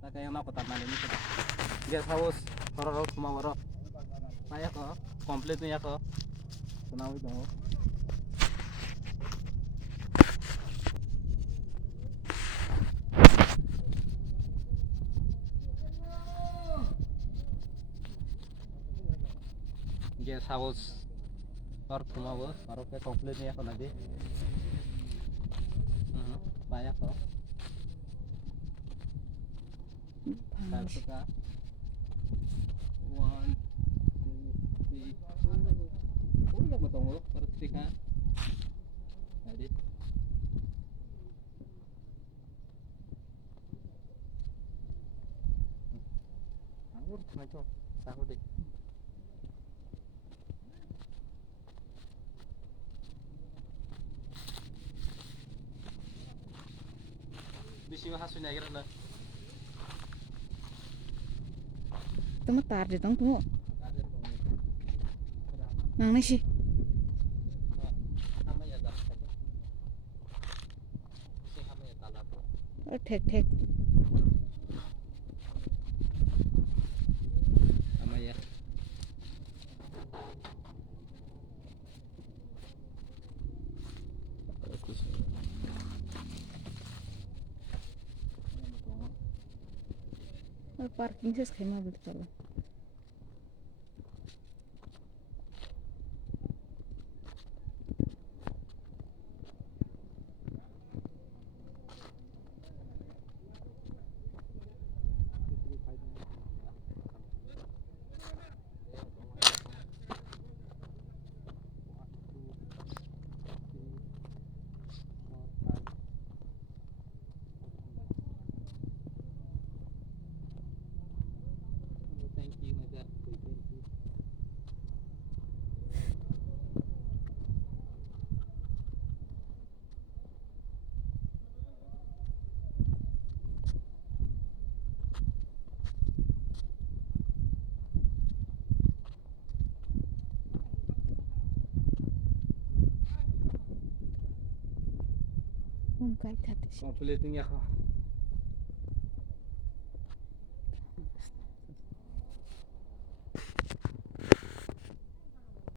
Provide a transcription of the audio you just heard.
Kaya na ko tatnan ini kita. Guest house horor kuma waro. Maya ko complete niya ko. Sunawi dong. Guest house or kuma waro ke complete niya ko na di. Banyak ko. Satu ka. 1, 2, 3, 4. Oh, ya matong para tika. Tadi. Anggur macam tahu deh. Bisi hasun ya kira. Tama tarde tong tumo. Nang nasi. Thek thek. Amaya. Parking से schema betul. Thank you, my dad. Thank you. Kung kahit hati siya. Complete niya ko.